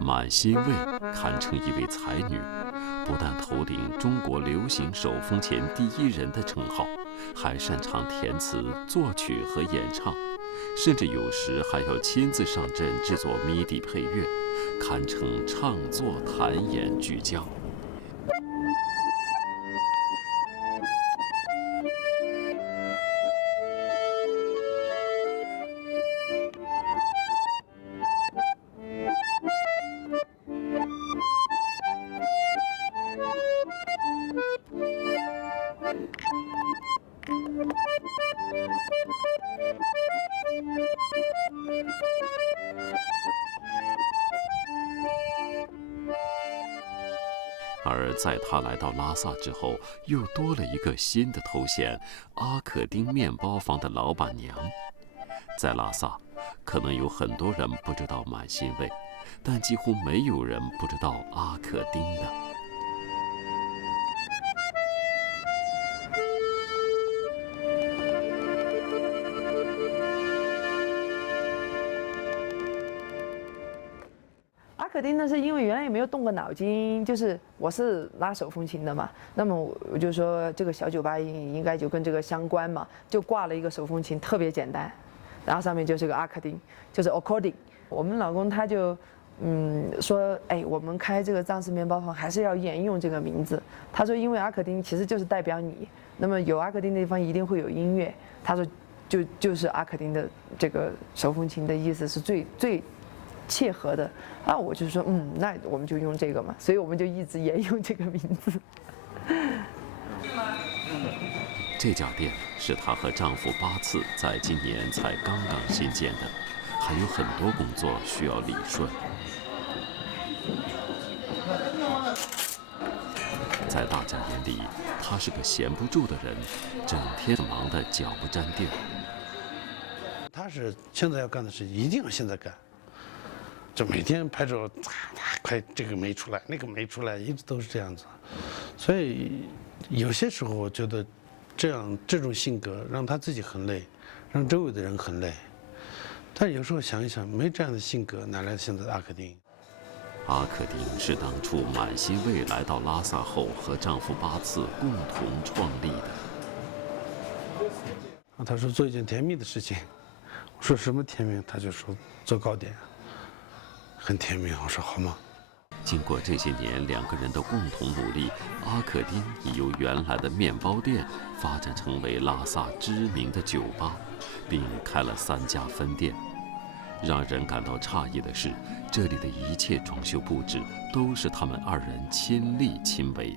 满心卫堪称一位才女，不但头顶中国流行手风琴第一人的称号，还擅长填词、作曲和演唱，甚至有时还要亲自上阵制作迷笛配乐，堪称唱作弹演俱佳。而在他来到拉萨之后，又多了一个新的头衔——阿可丁面包房的老板娘。在拉萨，可能有很多人不知道满心卫，但几乎没有人不知道阿可丁的。阿可丁呢，是因为原来也没有动过脑筋，就是我是拉手风琴的嘛，那么我就说这个小酒吧应该就跟这个相关嘛，就挂了一个手风琴，特别简单，然后上面就是个阿可丁，就是 according。我们老公他就说，哎，我们开这个藏式面包房还是要沿用这个名字。他说，因为阿可丁其实就是代表你，那么有阿可丁的地方一定会有音乐。他说就是阿可丁的这个手风琴的意思是最切合的啊，我就说那我们就用这个嘛，所以我们就一直沿用这个名字。这家店是她和丈夫八次在今年才刚刚新建的，还有很多工作需要理顺。在大家眼里，她是个闲不住的人，整天忙得脚不沾地儿。她是现在要干的事，一定要现在干。就每天拍照，快这个没出来，那个没出来，一直都是这样子。所以有些时候我觉得，这种性格让他自己很累，让周围的人很累。但有时候想一想，没这样的性格，哪来现在的阿可丁？阿可丁是当初满心卫来到拉萨后和丈夫八次共同创立的。他说做一件甜蜜的事情，我说什么甜蜜？他就说做糕点。很甜蜜，我说好吗？经过这些年两个人的共同努力，阿可丁已由原来的面包店发展成为拉萨知名的酒吧，并开了3家分店。让人感到诧异的是，这里的一切装修布置都是他们2人亲力亲为。